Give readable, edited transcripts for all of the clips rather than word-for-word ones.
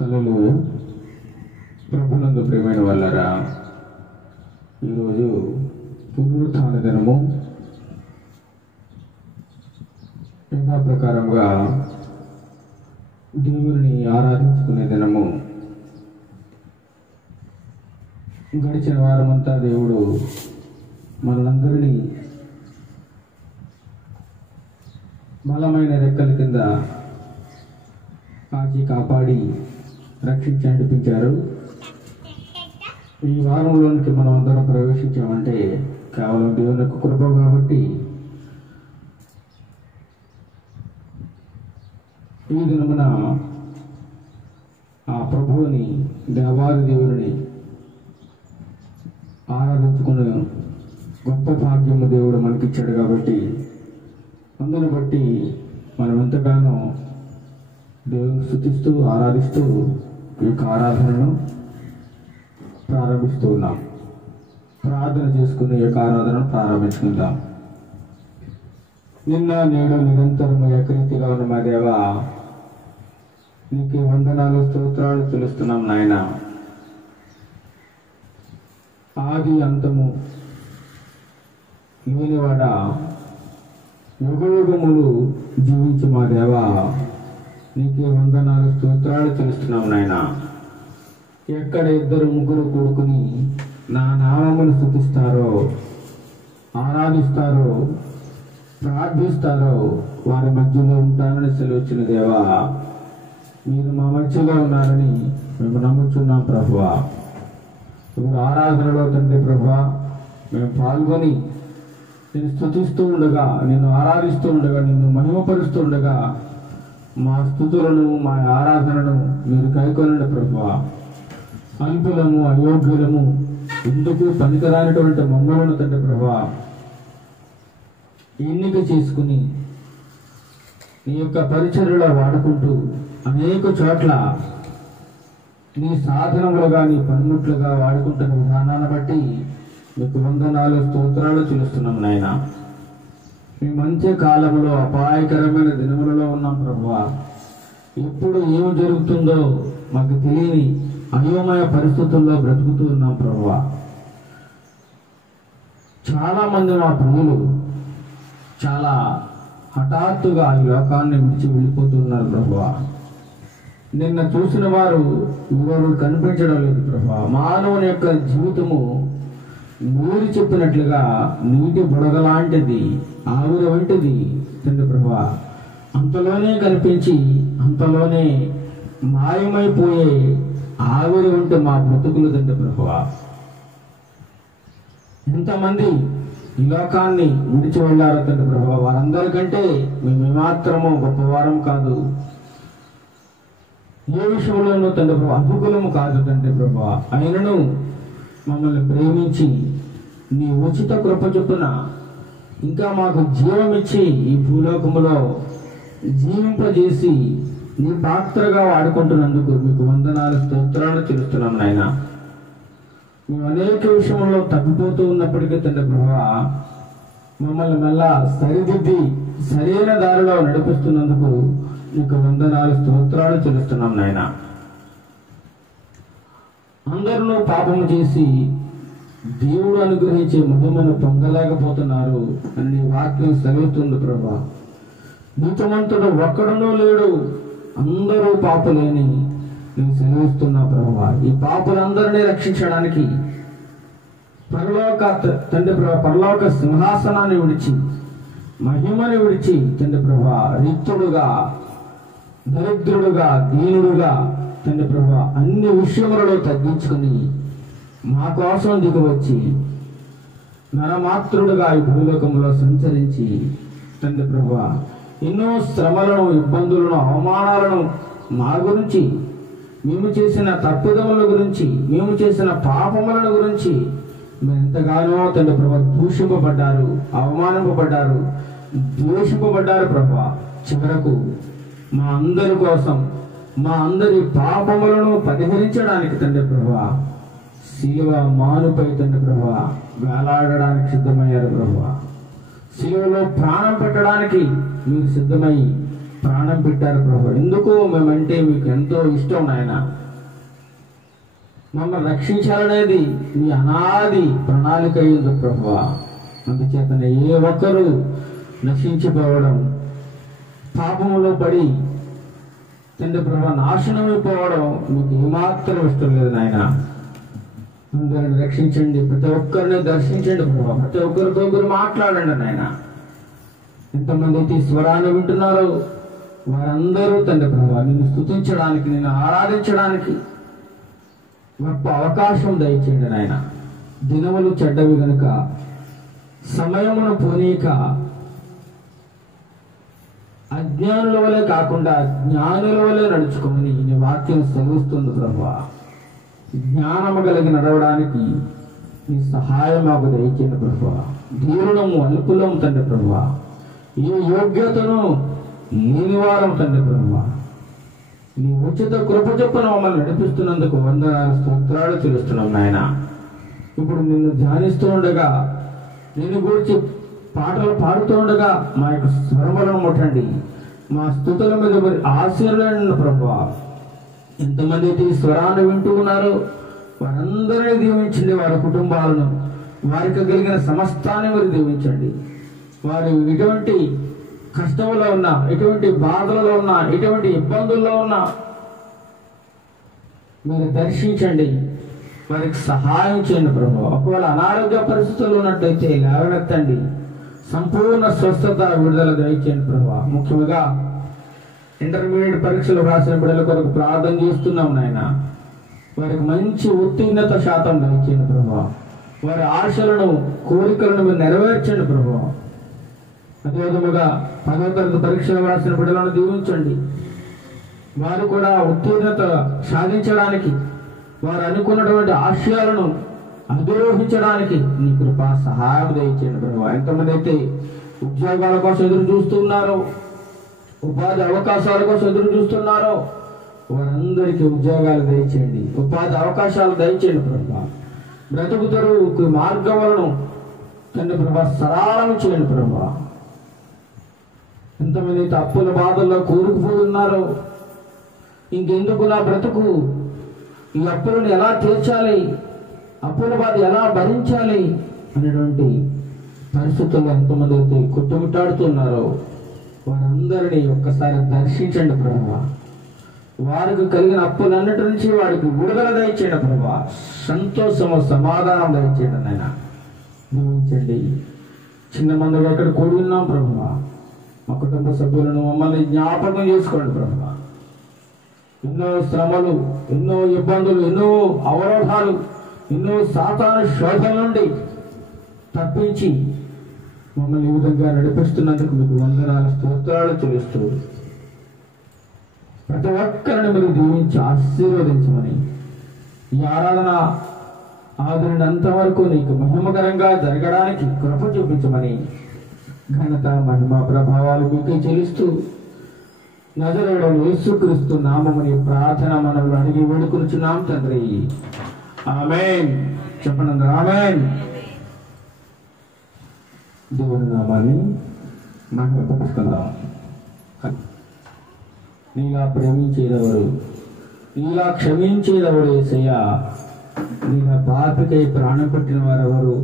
హల్లెలూయా. ప్రభునందు ప్రియమైన వాళ్ళరా, ఈరోజు పునరుత్థాన దినము. యథా ప్రకారంగా దేవుని ఆరాధించుకునే దినము. గడిచిన వారమంతా దేవుడు మనందరినీ బలమైన రెక్కల కింద కాచి కాపాడి రక్షించి నడిపించారు. ఈ వారంలోనికి మనం అందరం ప్రవేశించామంటే కేవలం దేవుని యొక్క కృప కాబట్టి ఈ దినమున ఆ ప్రభువుని, దేవాది దేవుని ఆరాధించుకునే గొప్ప భాగ్యము దేవుడు మనకిచ్చాడు. కాబట్టి అందుని బట్టి మనం ఎంతగానో దేవుని స్తుతిస్తూ ఆరాధిస్తూ ఈ యొక్క ఆరాధనను ప్రారంభిస్తూ ఉన్నాం. ప్రార్థన చేసుకుని ఈ యొక్క ఆరాధనను ప్రారంభించుకుందాం. నిన్న నేడు నిరంతరము ఏకరీతిగా ఉన్న మా దేవా, నీకు వందనాలు స్తోత్రాలు తెలుస్తున్నాం నాయన. ఆది అంతము లేనివాడ యుగయుగములు జీవించు మా దేవా, నీకే వందనాలు స్తోత్రాలు తెలుస్తున్నాం నాయన. ఎక్కడ ఇద్దరు ముగ్గురు కూడుకుని నా నామమును స్తుతిస్తారో, ఆరాధిస్తారో, ప్రార్థిస్తారో వారి మధ్యలో ఉంటానని సెలవిచ్చిన దేవా, మీరు మా మధ్యలో ఉన్నారని మేము నమ్ముచున్నాం ప్రభువా. ఇప్పుడు ఆరాధనలో తండ్రి ప్రభువా మేము పాల్గొని నేను స్తుతిస్తూ ఉండగా, నేను ఆరాధిస్తూ ఉండగా, నిన్ను మహిమపరుస్తూ ఉండగా మా స్తుతులను, మా ఆరాధనను మీరు కైకొనండి ప్రభువా. అల్పులము, అయోగ్యులము, ఎందుకు పనికిరానిటువంటి మమ్మలను తండ్రి ప్రభువా ఎన్నిక చేసుకుని నీ యొక్క పరిచర్యలో వాడుకుంటూ అనేక చోట్ల నీ సాధనములుగా, నీ పనిముట్లుగా వాడుకుంటున్న విధానాన్ని బట్టి మీకు వందనాలు స్తోత్రాలు చెల్లిస్తున్నాం నాయన. మీ మంచి కాలంలో అపాయకరమైన దినములలో ఉన్నాం ప్రభువా. ఎప్పుడు ఏమి జరుగుతుందో మాకు తెలియని అయోమయ పరిస్థితుల్లో బ్రతుకుతూ ఉన్నాం ప్రభువా. చాలామంది మా ప్రియులు చాలా హఠాత్తుగా ఈ లోకాన్ని విడిచి వెళ్ళిపోతున్నారు ప్రభువా. నిన్న చూసిన వారు ఎవరు కనిపించడం లేదు ప్రభువా. మానవుని యొక్క జీవితము మీరు చెప్పినట్లుగా నీటి బుడగ లాంటిది, ఆవిరి వంటిది తండ్రి ప్రభువా. అంతలోనే కనిపించి అంతలోనే మాయమైపోయే ఆవిరి వంటి మా బ్రతుకులు తండ్రి ప్రభువా. ఎంతమంది ఈ లోకాన్ని విడిచి వెళ్ళారో తండ్రి ప్రభువా. వారందరికంటే మేము ఏమాత్రము గొప్పవారం కాదు, ఏ విషయంలోనూ తండ్రి ప్రభు అద్భుతము కాదు తండ్రి ప్రభువా. అయినను మమ్మల్ని ప్రేమించి నీ ఉచిత కృప చొప్పున ఇంకా మాకు జీవం ఇచ్చి ఈ భూలోకములో జీవింపజేసి నీ పాత్రగా వాడుకుంటున్నందుకు మీకు వందనాలు స్తోత్రాలు చెల్లిస్తున్నాం నాయన. మేము అనేక విషయంలో తప్పిపోతూ ఉన్నప్పటికీ తండ్రి ప్రభువా మమ్మల్ని మళ్ళా సరిదిద్ది సరైన దారిలో నడిపిస్తున్నందుకు మీకు వందనాలు స్తోత్రాలు చెల్లిస్తున్నాం నాయన. అందరూ పాపము చేసి దేవుడు అనుగ్రహించే మహిమను పొందలేకపోతున్నారు అని నీ వాక్యం సెలవుతుంది ప్రభా. నీతిమంతుడు ఒక్కడునూ లేడు, అందరూ పాపులేని నేను సెలవిస్తున్నా ప్రభా. ఈ పాపులందరినీ రక్షించడానికి పరలోక సింహాసనాన్ని విడిచి, మహిమని విడిచి తండ్రి ప్రభా రిక్తుడుగా, దరిద్రుడుగా, దీనుడుగా తండ్రి ప్రభా అన్ని విషయములలో తగ్గించుకుని మా కోసం దిగివచ్చి నరమాత్రుడుగా ఈ భూలోకంలో సంచరించి తండ్రి ప్రభువా ఎన్నో శ్రమలను, ఇబ్బందులను, అవమానాలను మా గురించి, మేము చేసిన తప్పిదముల గురించి, మేము చేసిన పాపములను గురించి మీరు ఎంతగానో తండ్రి ప్రభువా దూషింపబడ్డారు, అవమానింపబడ్డారు, ద్వేషింపబడ్డారు ప్రభువా. చివరకు మా అందరి కోసం, మా అందరి పాపములను పరిహరించడానికి తండ్రి ప్రభువా శిలువ మానుపై తండ్రి ప్రభువా వేలాడడానికి సిద్ధమయ్యారు ప్రభువా. శిలువలో ప్రాణం పెట్టడానికి మీరు సిద్ధమై ప్రాణం పెట్టారు ప్రభు. ఎందుకు? మేమంటే మీకు ఎంతో ఇష్టం నాయన. మమ్మల్ని రక్షించాలనేది మీ అనాది ప్రణాళిక అయ్యింది ప్రభు. అందుచేతనే ఏ ఒక్కరూ నశించిపోవడం, పాపంలో పడి తండ్రి ప్రభు నాశనమైపోవడం మీకు ఏమాత్రం ఇష్టం లేదు నాయన. అందరిని రక్షించండి, ప్రతి ఒక్కరిని దర్శించండి ప్రభు. ప్రతి ఒక్కరితో మీరు మాట్లాడండి నాయన. ఎంతమంది అయితే ఈ స్వరాన్ని వింటున్నారో వారందరూ తండ్రి ప్రభు నిన్ను స్తుతించడానికి, నిన్ను ఆరాధించడానికి గొప్ప అవకాశం దయచేయండి నాయన. దినములు చెడ్డవి గనుక సమయమును పోనీక అజ్ఞానుల వలె కాకుండా జ్ఞానుల వలె నడుచుకోమని నీ వాక్యం సెలవుస్తుంది ప్రభు. జ్ఞానము కలిగి నడవడానికి నీ సహాయం మాకు దయచేయండి ప్రభు. ధీరులము అల్పులము తండ్రి ప్రభు, ఈ యోగ్యతను లేనివారం తండ్రి ప్రభు. నీ ఉచిత కృప చొప్పున మమ్మల్ని నడిపిస్తున్నందుకు వందనాలు స్తోత్రాలు చెల్లిస్తున్నాం నాయన. ఇప్పుడు నిన్ను ధ్యానిస్తూ ఉండగా, నిన్ను గురించి పాటలు పాడుతూ ఉండగా మా యొక్క స్వరములను ముట్టండి. మా స్తుతుల మీద మరి ఆశీర్వదించండి ప్రభువా. ఎంతమంది అయితే ఈ స్వరాన్ని వింటూ ఉన్నారో వారందరినీ దీవించండి. వారి కుటుంబాలను, వారికి కలిగిన సమస్తాన్ని మీరు దీవించండి. వారు ఎటువంటి కష్టంలో ఉన్నా, ఎటువంటి బాధలలో ఉన్నా, ఎటువంటి ఇబ్బందుల్లో ఉన్నా మీరు దర్శించండి, వారికి సహాయం చేయండి ప్రభు. ఒకవేళ అనారోగ్య పరిస్థితులు ఉన్నట్లయితే లేవనెత్తండి, సంపూర్ణ స్వస్థత విడుదల దయచేయండి ప్రభు. ముఖ్యంగా ఇంటర్మీడియట్ పరీక్షలు రాసిన బిడ్డల కొరకు ప్రార్థన చేస్తున్నాం నాయన. వారికి మంచి ఉత్తీర్ణత శాతం దయచేయండి ప్రభు. వారి ఆశలను, కోరికలను మీరు నెరవేర్చండి ప్రభు. అదేవిధముగా 10వ తరగతి పరీక్షలు రాసిన బిడ్డలను దీవించండి. వారు కూడా ఉత్తీర్ణత సాధించడానికి, వారు అనుకున్నటువంటి ఆశయాలను అధిరోహించడానికి నీ కృప సహాయం దయచేయండి ప్రభు. ఎంతమంది అయితే ఉద్యోగాల కోసం ఎదురు చూస్తున్నారో, ఉపాధి అవకాశాల కోసం ఎదురు చూస్తున్నారో వారందరికీ ఉద్యోగాలు దయచేయండి, ఉపాధి అవకాశాలు దయచేయండి ప్రభు. బ్రతుకు తెరువుకు మార్గములను తండ్రి ప్రభు సరళం చేయండి ప్రభు. ఎంతమంది అయితే అప్పుల బాధల్లో కూరుకుపోయి ఉన్నారో, ఇంకెందుకు నా బ్రతుకు, ఈ అప్పులను ఎలా తీర్చాలి, అప్పుల బాధ ఎలా భరించాలి అనేటువంటి పరిస్థితుల్లో ఎంతమంది అయితే కొట్టుమిట్టాడుతున్నారో వారందరినీ ఒక్కసారి దర్శించండి ప్రభు. వారికి కలిగిన అప్పులన్నిటి నుంచి వారికి విడుదల దయచేయండి ప్రభు. సంతోషము, సమాధానం దయచేయండి నాయన. దీవించండి. చిన్న మందుగా ఇక్కడ కూడి ఉన్నాం ప్రభు. మా కుటుంబ సభ్యులను మమ్మల్ని జ్ఞాపకం చేసుకోండి ప్రభు. ఎన్నో శ్రమలు, ఎన్నో ఇబ్బందులు, ఎన్నో అవరోధాలు, ఎన్నో సాతాను శోధన నుండి తప్పించి మమ్మల్ని ఈ విధంగా నడిపిస్తున్నందుకు మీకు వందనాలు స్తోత్రాలు చెల్లిస్తూ ప్రతి ఒక్కరిని మీరు దీవించి ఆశీర్వదించమని, ఈ ఆరాధన ఆదరణంత వరకు నీకు మహిమకరంగా జరగడానికి కృప చూపించమని ఘనత, మహిమ, ప్రభావాలు మీకే చెల్లిస్తూ నజరేయుడైన యేసుక్రీస్తు నామముని ప్రార్థన మనల్ని అడిగి వేడుకొనుచున్నాం తండ్రి. ఆమేన్. చెప్పండి అందరూ ఆమేన్. దేవుని నామాన్ని మహిమపరుచుకుందాం. నీలా ప్రేమించేదెవరు, నీలా క్షమించేదెవరు యేసయ్యా, నీలా పాపికై ప్రాణం పెట్టిన వారెవరు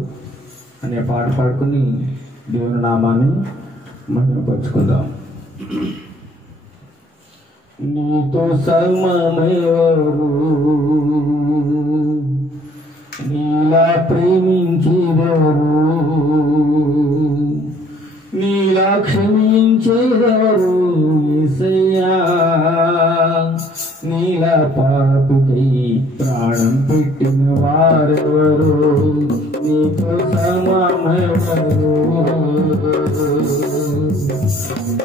అనే పాట పాడుకుని దేవుని నామాన్ని మహిమపరుచుకుందాం. నీతో సమమెవరు, నీలా ప్రేమించేదెవరు, నీలా క్షమించేదెవరు యేసయ్యా, నీలా పాపికై ప్రాణం పెట్టిన వారెవరు, నీతో సమమెవరు,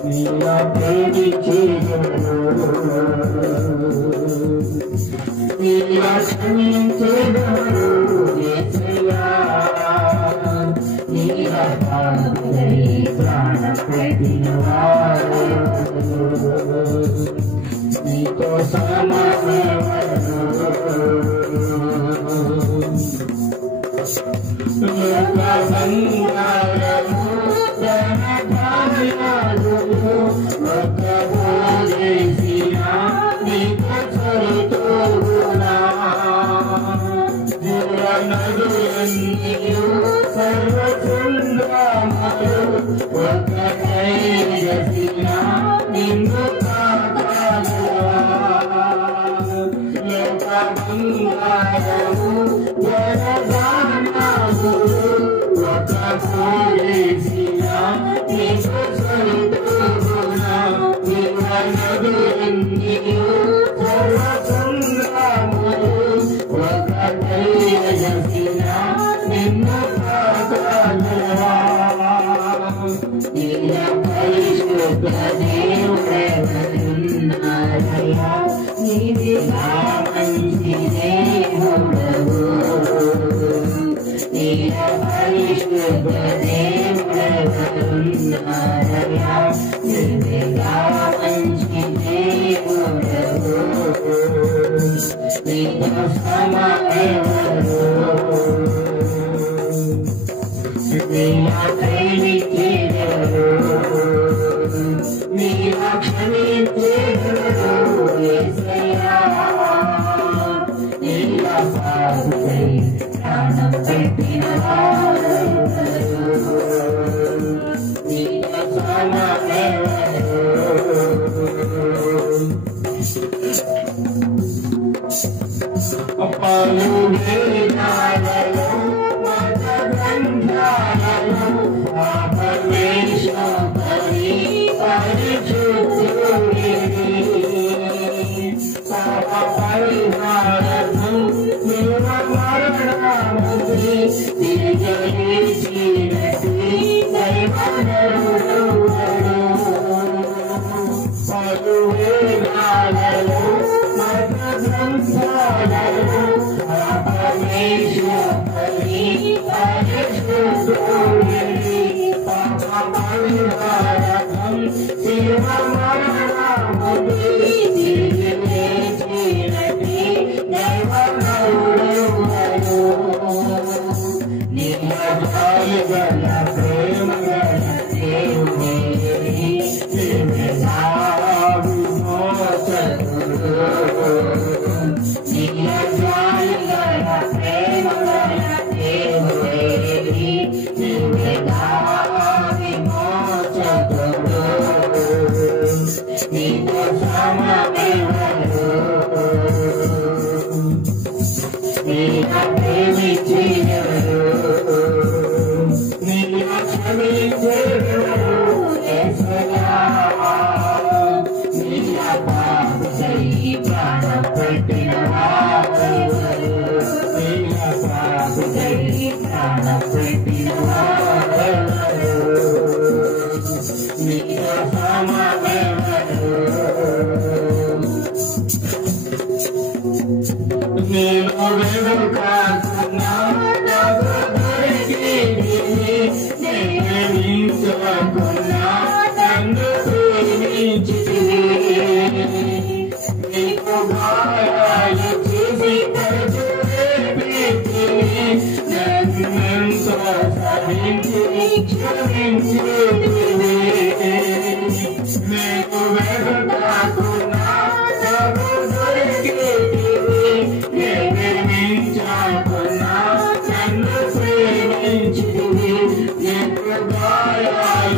నీలా ప్రేమించేదెవరు, నీలా క్షమించేదెవరు యేసయ్యా, నీలా పాపికై ప్రాణం పెట్టిన వారెవరు, నీతో సమమెవరు. లోక సంగారము జన కార్యాలు ఒక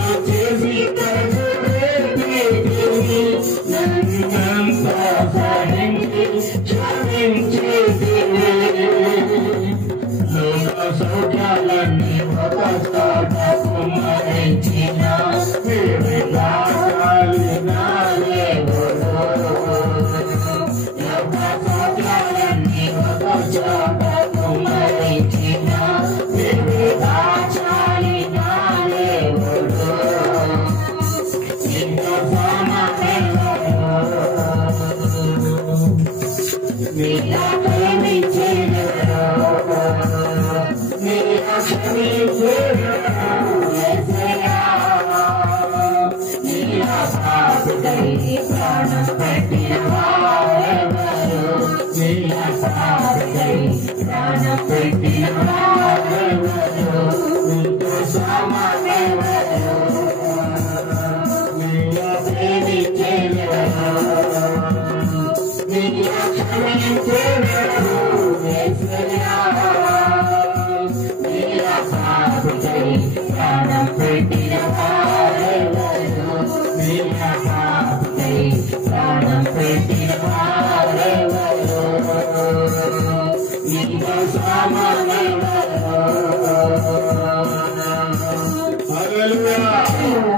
Thank you.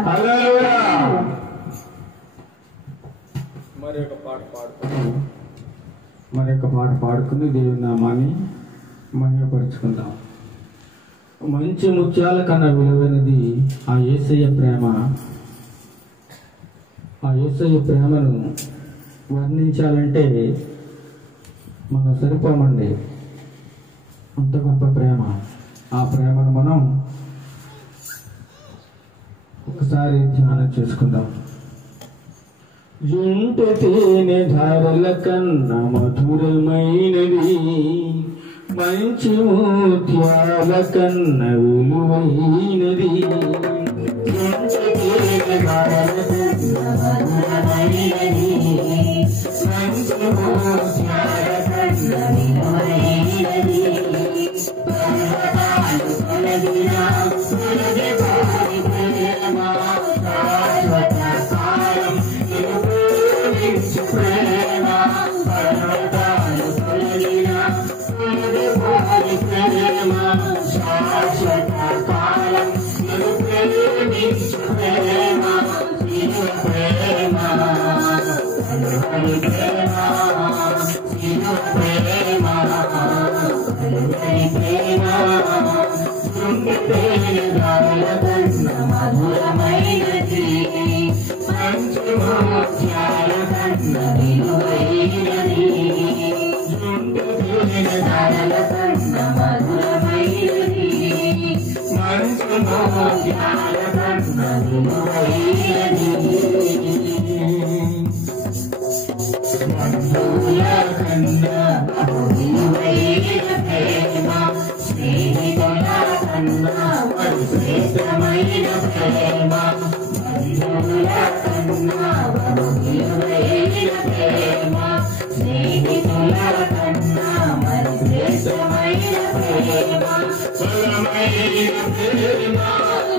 హల్లెలూయా. మరి ఒక పాట పాడుకుని దేవుని నామాన్ని మహిమపరుచుకుందాం. మంచి ముత్యాల కన్నా విలువైనది ఆ యేసయ్య ప్రేమ. ఆ యేసయ్య ప్రేమను వర్ణించాలంటే మనం సరిపోమండి. అంత గొప్ప ప్రేమ. ఆ ప్రేమను మనం ఒకసారి ధ్యానం చేసుకుందాం. జుంటె తేనె ధారల కన్నా మధురమైనది, మంచి ముత్యాల కన్నా విలువైనది. జుంటె తేనె ధారల కన్నా మధురమైనది, మంచి ముత్యాల కన్నా విలువైనది. పర్వతాలు తొలగినా తొలగిపోని ప్రేమ, శాశ్వత కాలం ప్రేమ. పర్వతాలు తొలగినా తొలగిపోని ప్రేమ, శాశ్వత కాలం ప్రేమించు ప్రేమ. శివ ప్రేమ, కలువరి ప్రేమ, శివ ప్రేమ, కలువరి ప్రేమ. తేనె కన్నా మధురమైనది, మంచి ముత్యాల కన్నా విలువైనది. తేనె కన్నా మధురమైనది, మంచి ముత్యాల కన్నా విలువైనది. బంధువుల కన్నా విలువైన ప్రేమ, స్నేహితుల కన్నా శ్రేష్టమైన ప్రేమ. బంధువుల కన్నా విలువైన ప్రేమ, స్నేహితుల కన్నా శ్రేష్టమైన ప్రేమ. బలమైన ప్రేమ,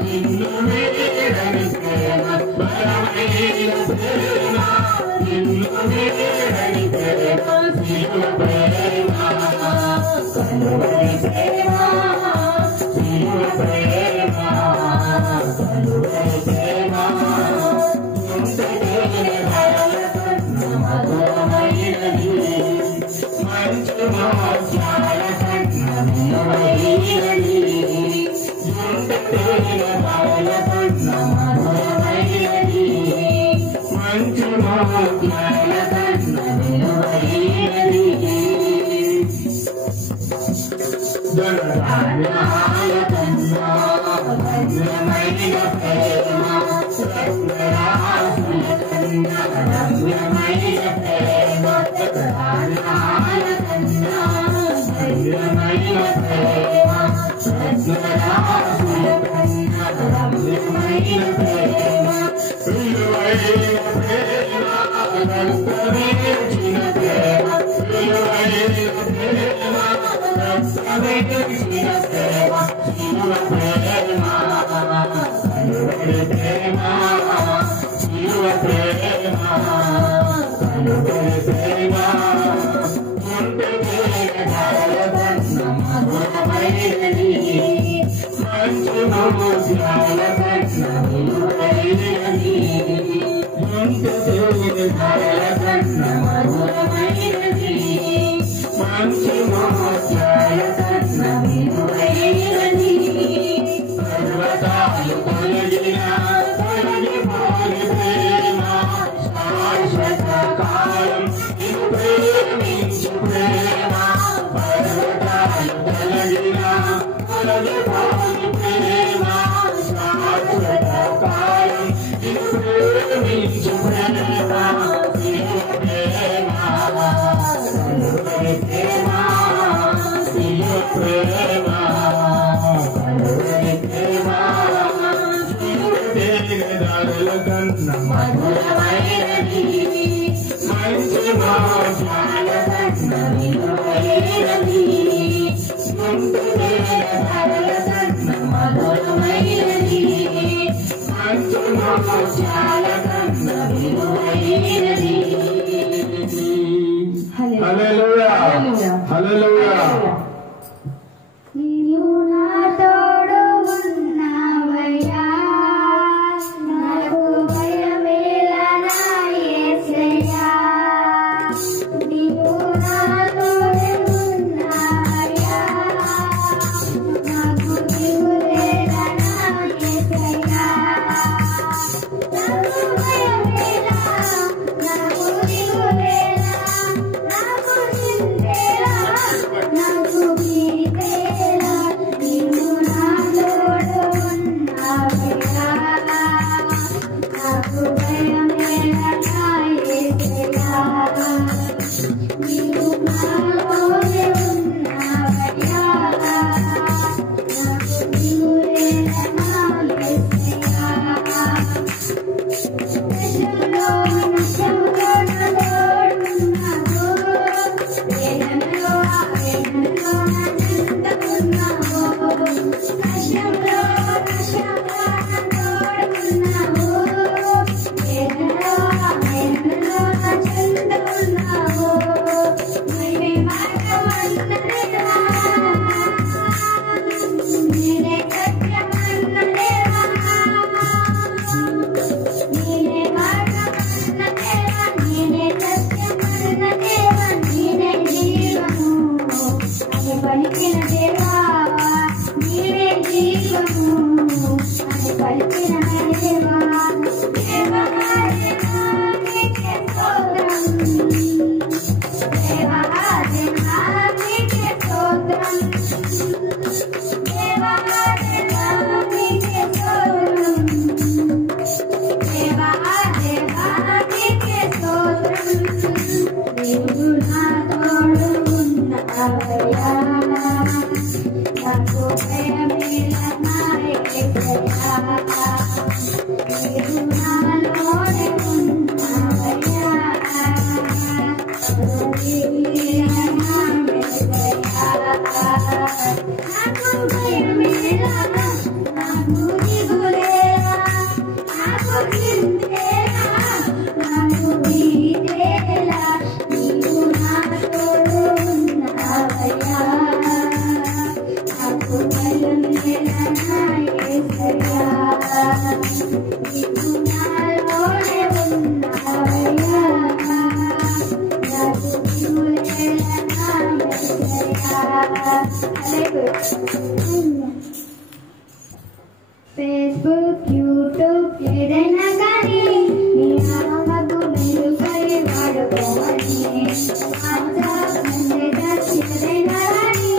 నిన్ను వీడని ప్రేమ. బలమైన ప్రేమ, నిన్ను వీడని ప్రేమ. శివ ప్రేమ, కలువరి ప్రేమ, శివ ప్రేమ, కలువరి ప్రేమ. మధురమైనది, మంచి ముత్యాల కన్నా విలువైనది. ధారల కన్నా మధురమైనది, మంచి ముత్యాల కన్నా విలువైనది. ధనధాన్యాల కన్నా భద్రమైన ప్రేమ, రత్నరాశుల కన్నా రమ్యమైన ప్రేమ. ధనధాన్యాల కన్నా భద్రమైన ప్రేమ, రత్నరాశుల కన్నా రమ్యమైన ప్రేమ. విలువైన ప్రేమ, రక్తమిచ్చిన ప్రేమ. విలువైన ప్రేమ, రక్తమిచ్చిన ప్రేమ. శివ ప్రేమ, కలువరి ప్రేమ, శివ ప్రేమ, కలువరి ప్రేమ. ధారల కన్నా మధురమైనది, మంచి ముత్యాల కన్నా విలువైనది. ధారల కన్నా మధురమైనది, మంచి ముత్యాల కన్నా విలువైనది. పర్వతాలు తొలగినా తొలగిపోని ప్రేమ, శాశ్వత కాలం ప్రేమించు ప్రేమ. పర్వతాలు తొలగినా తొలగిపోని ప్రేమ, శాశ్వత కాలం ప్రేమించు ప్రేమ. శివ ప్రేమ, కలువరి ప్రేమ, శివ ప్రేమ, కలువరి ప్రేమ. ధారల కన్నా మధురమైనది, మంచి ముత్యాల కన్నా విలువైనది. ధారల కన్నా మధురమైనది, మంచి ముత్యాల కన్నా విలువైనది. హల్లెలూయా, హల్లెలూయా. నీవు నా తోడు ఉన్నావయ్యా, Facebook, YouTube, ఏదైనా కానీ నీ నామకు మెలుకై వాడుకోవాలి. WhatsApp, మెసేజెస్ ఏదైనా కానీ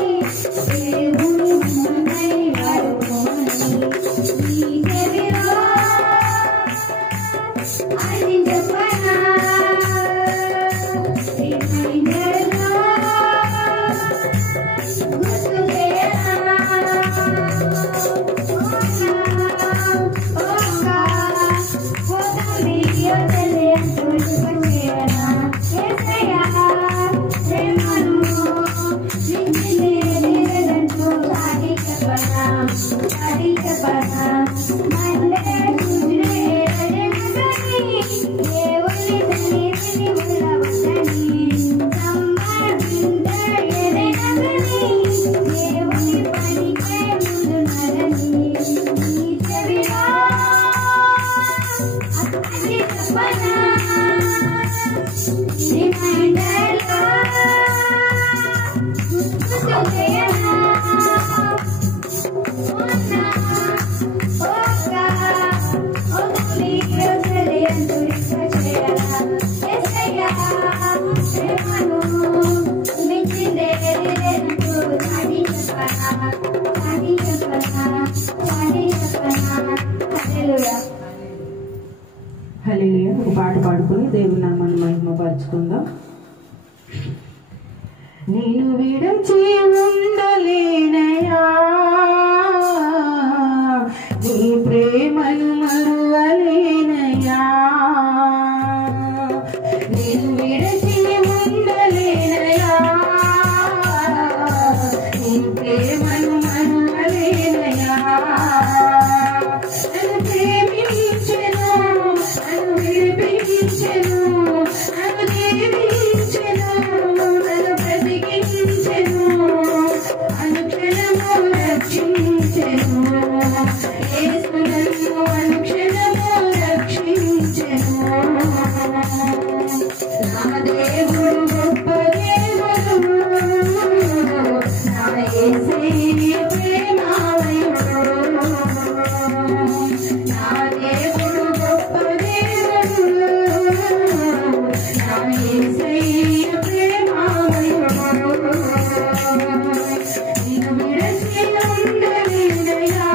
దేవుని మహిమకై వాడుకోవాలి. నీ చెవిలో అది చెప్పనా రిమైండర్లో గుర్తు చేయనా. హల్లెలూయా. ఒక పాట పాడుకొని దేవుని నామాన్ని మహిమపరచుకుందాం. నేను విడచి ఉండలేనయా, నీ ప్రేమను మరువలేనయా. నేను విడచి ఉండలేనయా, నీ ప్రేమను మరువలేనయా. నన్ను ప్రేమించెను, నన్ను విడిపించెను, నన్ను దీవించెను, నన్ను బ్రతికించెను, అనుక్షణము రక్షించెను. యేసు నన్ను అనుక్షణము రక్షించెను. నా దేవుడు గొప్ప దేవుడు, నా యేసయ్య ప్రేమామయుడు. నా దేవుడు గొప్ప దేవుడు, నా యేసయ్య ప్రేమామయుడు. నిన్ను విడచి ఉండలేనయా,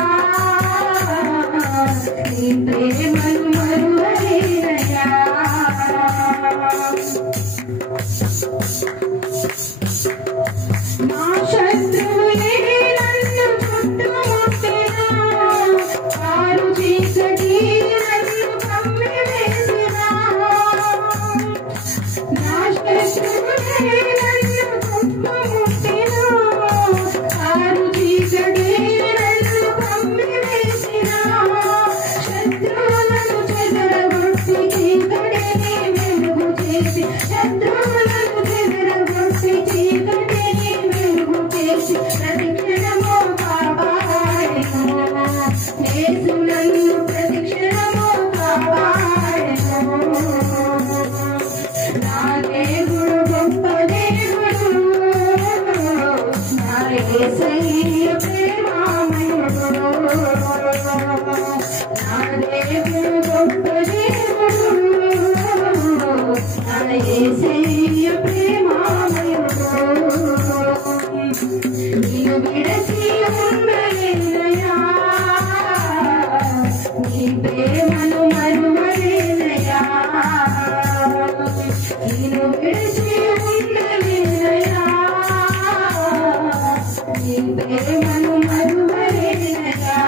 నీ ప్రేమను మరువలేనయా. నా శత్రువులే నన్ను చుట్టుముట్టినా, వారు చీకటి నన్ను కమ్మివేసినా. నా శత్రువులే నన్ను చుట్టుముట్టినా, వారు చీకటి నన్ను కమ్మివేసినా. శత్రువులను చెదరగొట్టి చీకటిని వెలుగు చేసి, శత్రువులను చెదరగొట్టి చీకటిని వెలుగు చేసి, ప్రతిక్షణము కాపాడెను. యేసు నన్ను ప్రతిక్షణము కాపాడెను. నా దేవుడు గొప్ప దేవుడు, నా యేసయ్య ప్రేమామయుడు. నా దేవుడు గొప్ప దేవుడు, నా యేసయ్య ప్రేమామయుడు. నిన్ను విడచి ఉండలేనయా, నీ ప్రేమను మరువలేనయా. నిన్ను విడచి ఉండలేనయా, నీ ప్రేమను మరువలేనయా.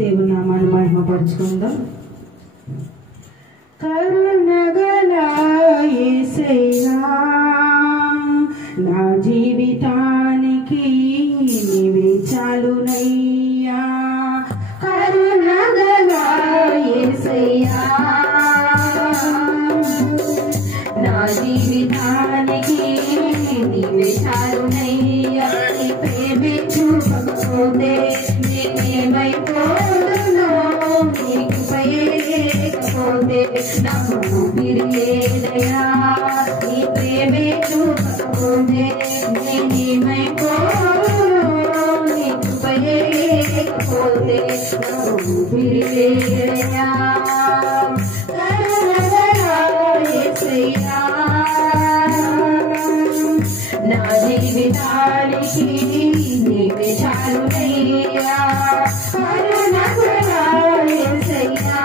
దేవుని నామాన్ని మహిమపరుచుకుందాం. కరుణగల యేసయ్యా నా జీవితానికి నీవే చాలునయ్యా. కరుణగల యేసయ్యా నా జీవితానికి నీవే చాలునయ్యా. నీ ప్రేమే చూపకపోతే నేనేమైపోదునో, నీకు లేకపోతే నాకు ఊపిరి లేదయ్యా. నీ ప్రేమే చూపకపోతే నేనేమైపోదునో, నీకు లేకపోతే నాకు ఊపిరి లేదయ్యా. నా జీవితానికి నీవే చాలునయ్యా. కరుణగల యేసయ్యా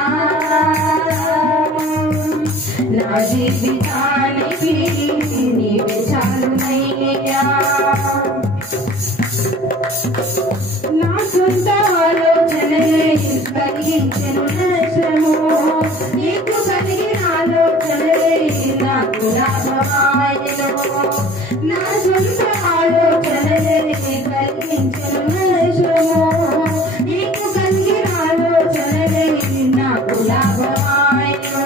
నా జీవితానికి నీవే చాలునయ్యా. నా సొంత ఆలోచనే కలిగించెను నష్టము, నీకు కలిగిన ఆలోచనే నాకు లాభమాయెను. నా సొంత ఆలోచనే కలిగించెను నష్టము, నీకు కలిగిన ఆలోచనే నాకు లాభమాయెను.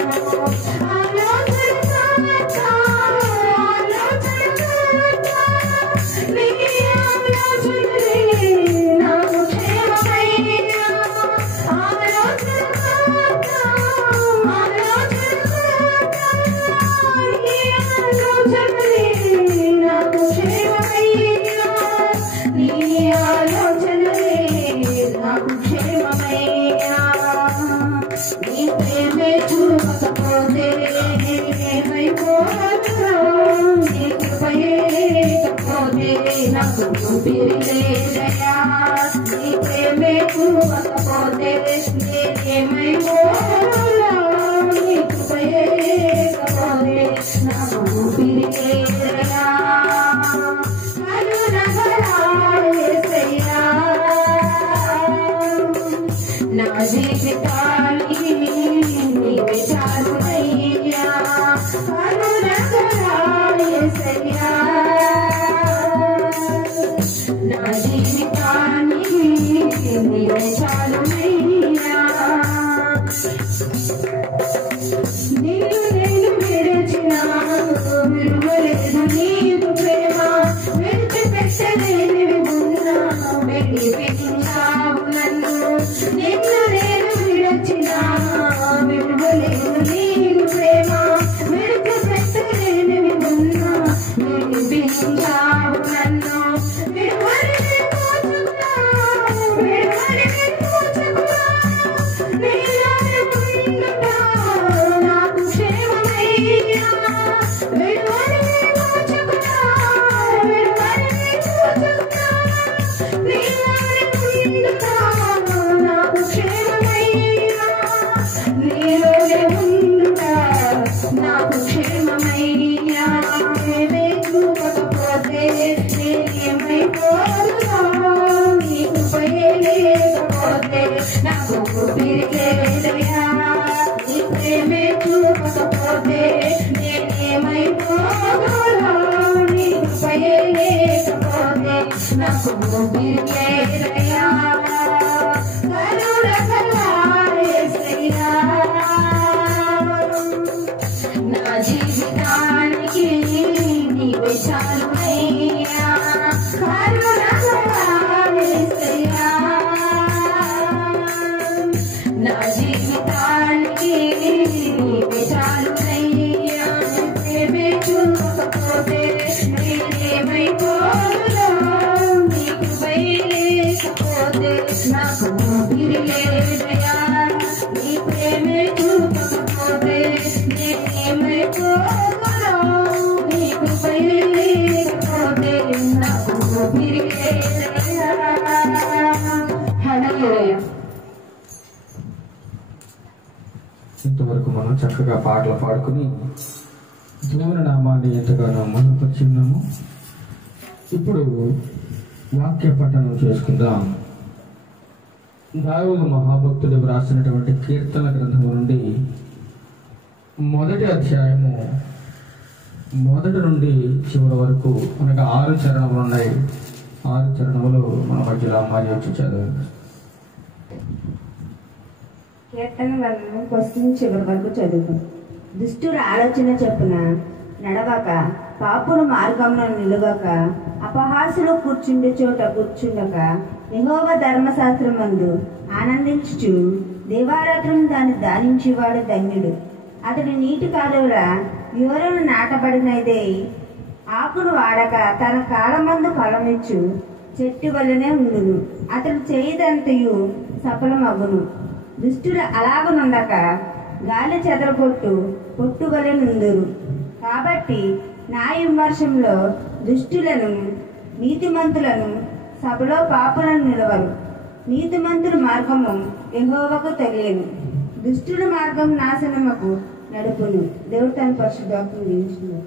నాకు ఊపిరి లేదయ్యా. నీ ప్రేమే చూపకపోతే నేనేమైపోదునో, నీకు లేకపోతే నాకు ఊపిరి లేదయ్యా. కరుణగల యేసయ్యా నా జీవితానికి నీవే చాలునయ్యా. కరుణగల యేసయ్యా నా జీవితానికి నీవే చాలునయ్యా. నిన్ను నేను విడిచిన విలువలేదు నీకు ప్రేమ, విడిచిపెట్టలేనివి ఉన్నా విడిపించావు నన్ను. నిన్ను నేను విడిచిన విలువలేదు నీకు ప్రేమ, విడిచిపెట్టలేనివి ఉన్నా విడిపించావు నన్ను. నాకు క్షేమమయ్యా. ప్రేమే చూపకపోతే నేనేమైపోదునో, నీకు లేకపోతే నాకు ఊపిరి లేదయ్యా. నీ ప్రేమే చూపకపోతే నేనేమైపోదునో, నీకు లేకపోతే నాకు ఊపిరి లేదయ్యా. కరుణగల యేసయ్యా నా జీవితానికి నీవే చాలునయ్యా. కరుణగల యేసయ్యా నా జీవితానికి నీవే చాలునయ్యా. ప్రేమే చూపకపోతే నేనేమైపోదునో, నీకు లేకపోతే నాకు ఊపిరి లేదయ్యా. నీ ప్రేమే చూపకపోతే నేనేమైపోదునో, నీకు లేకపోతే నాకు ఊపిరి లేదయ్యా. హల్లెలూయా. ఇంతవరకు మనం చక్కగా పాటలు పాడుకుని దేవుని నామాన్ని ఎంతగానో మహిమపరిచున్నాము. యేసు. 1 ఇప్పుడు వాక్య పఠనం చేసుకుందాం. దావీదు మహాభక్తుడు వ్రాసినటువంటి కీర్తన గ్రంథము నుండి మొదటి అధ్యాయము మొదటి నుండి చివరి వరకు మనకు 6 చరణములు ఉన్నాయి. 6 చరణములు మన మధ్యలో అమ్మాయి వచ్చి చదవండి. కీర్తన వలన క్వశ్చన్ చివరి వరకు చదువు. దుష్టుల ఆలోచన చెప్పున నడవక, పాపుల మార్గంలో నిలవక, అపహాసులు కూర్చుండే చోట కూర్చుండక, యెహోవా ధర్మశాస్త్రమందు ఆనందించుచు దేవారాత్రం దాన్ని ధ్యానించేవాడు ధన్యుడు. అతడు నీటి కాలువల యోరను నాటబడినదే ఆకును వాడక తన కాలమందు ఫలమిచ్చు చెట్టు వల్లనే ఉండును. అతడు చేయదంతయు సఫలమగును. దుష్టుడు అలాగనుండక గాలి చెదరగొట్టు పొట్టు వలె నుందురు. కాబట్టి నా విమర్శంలో దుష్టులను నీతిమంతులను సభలో పాపులను నిలవరు. నీతిమంతుల మార్గము యెహోవాకు తెలియను, దుష్టుల మార్గం నాశనముకు నడుపును. దేవుడు తన పరిశుద్ధాత్మను దీవించును.